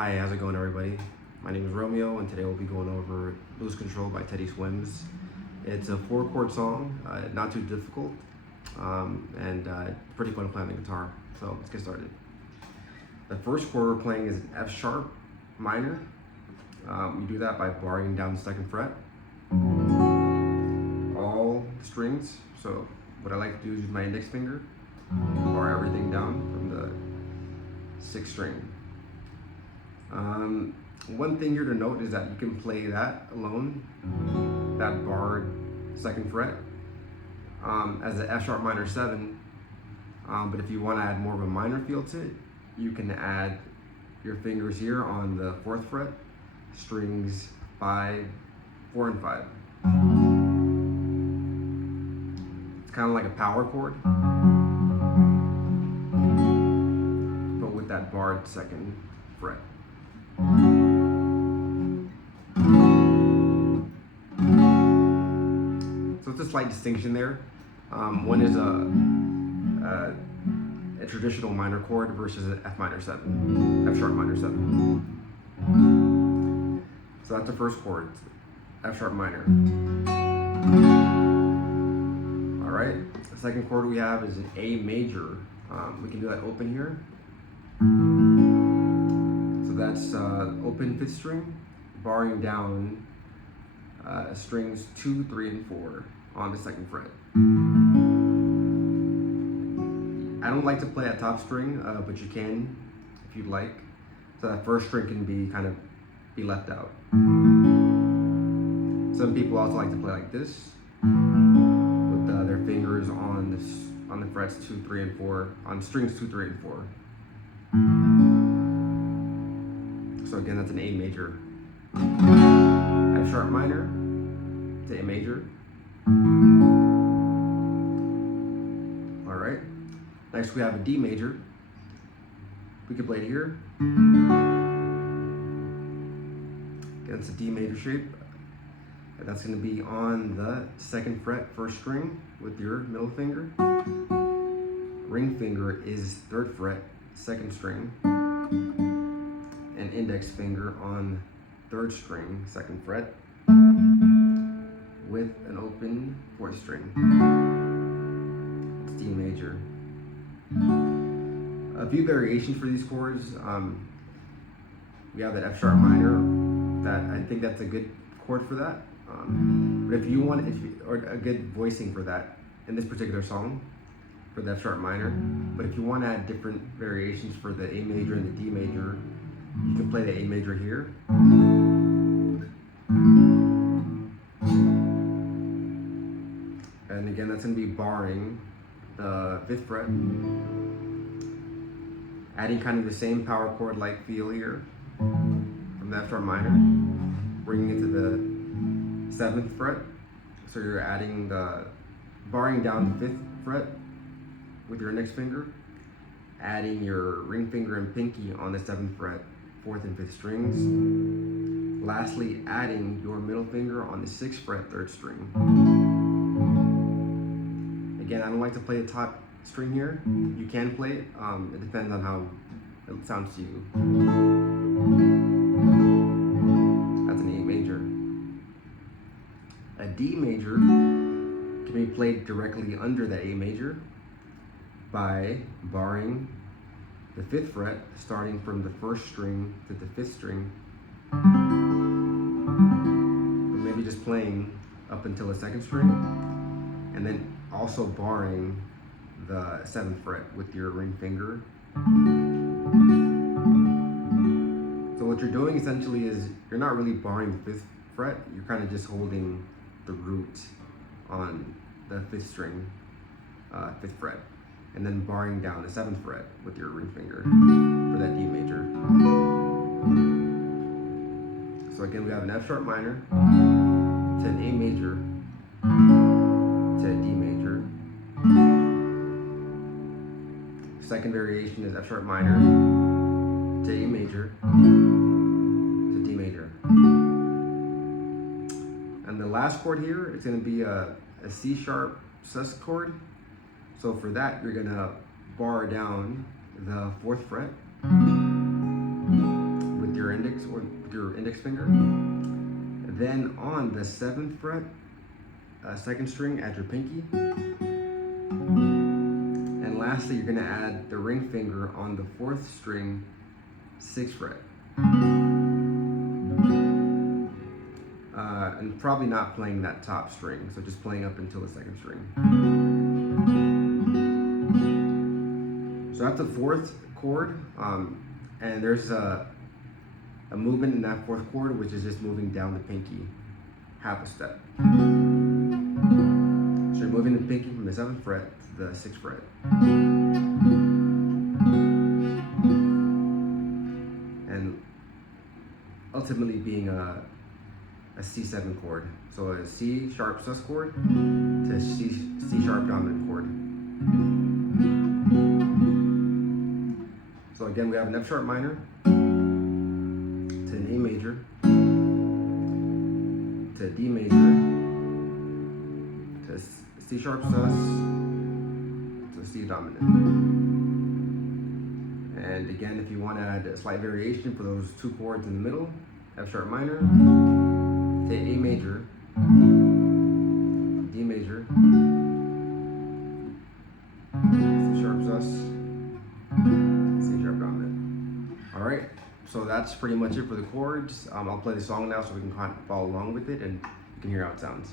Hi, how's it going, everybody? My name is Romeo, and today we'll be going over Lose Control by Teddy Swims. It's a 4-chord song, not too difficult, and pretty fun to play on the guitar. So let's get started. The first chord we're playing is an F sharp minor. You do that by barring down the 2nd fret, all strings. So what I like to do is use my index finger, bar everything down from the 6th string. One thing here to note is that you can play that alone, that barred 2nd fret, as an F sharp minor 7. But if you want to add more of a minor feel to it, you can add your fingers here on the 4th fret, strings 5, 4, and 5. It's kind of like a power chord, but with that barred 2nd fret. So it's a slight distinction there. One is a traditional minor chord versus an F minor 7, F sharp minor 7. So that's the first chord, F sharp minor. All right, the second chord we have is an A major. We can do that open here. So that's open 5th string, barring down strings 2, 3, and 4 on the 2nd fret. I don't like to play that top string, but you can if you'd like. So that 1st string can be be left out. Some people also like to play like this, with their fingers on the frets 2, 3, and 4, on strings 2, 3, and 4. So again, that's an A major. F sharp minor to A major. All right. Next we have a D major. We can play it here. Again, it's a D major shape. And that's going to be on the 2nd fret, 1st string with your middle finger. Ring finger is 3rd fret, 2nd string. And index finger on 3rd string, 2nd fret, with an open 4th string. It's D major. A few variations for these chords. We have that F sharp minor. That I think that's a good chord for that. But if you want, or a good voicing for that in this particular song, for the F sharp minor. But if you want to add different variations for the A major and the D major, you can play the A major here. And again, that's going to be barring the 5th fret. Adding kind of the same power chord like feel here from the F sharp minor. Bringing it to the 7th fret. So you're adding barring down the 5th fret with your index finger. Adding your ring finger and pinky on the 7th fret, 4th and 5th strings. Lastly, adding your middle finger on the 6th fret, 3rd string. Again, I don't like to play the top string here. You can play it. It depends on how it sounds to you. That's an A major. A D major can be played directly under the A major by barring the 5th fret, starting from the 1st string to the 5th string, or maybe just playing up until the 2nd string, and then also barring the 7th fret with your ring finger. So what you're doing essentially is you're not really barring the 5th fret, you're kind of just holding the root on the 5th string, 5th fret, and then barring down the 7th fret with your ring finger for that D major. So again, we have an F sharp minor to an A major to a D major. Second variation is F sharp minor to A major to D major. And the last chord here is going to be a C sharp sus chord. So for that, you're going to bar down the 4th fret with or with your index finger. Then on the 7th fret, 2nd string, add your pinky. And lastly, you're gonna add the ring finger on the 4th string, 6th fret. And probably not playing that top string, so just playing up until the 2nd string. So that's the 4th chord, and there's a movement in that 4th chord, which is just moving down the pinky half a step. So you're moving the pinky from the 7th fret to the 6th fret. And ultimately being a C7 chord. So a C sharp sus chord to a C sharp dominant chord. So again, we have an F sharp minor to an A major to a D major to a C sharp sus to a C dominant. And again, if you want to add a slight variation for those 2 chords in the middle, F sharp minor to A major, D major, C sharp sus, C sharp dominant. All right, so that's pretty much it for the chords. I'll play the song now so we can kind of follow along with it and you can hear how it sounds.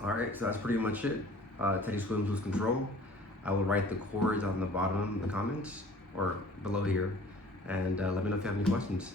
Alright, so that's pretty much it. Teddy Swims Lose Control. I will write the chords on the bottom of the comments or below here, and let me know if you have any questions.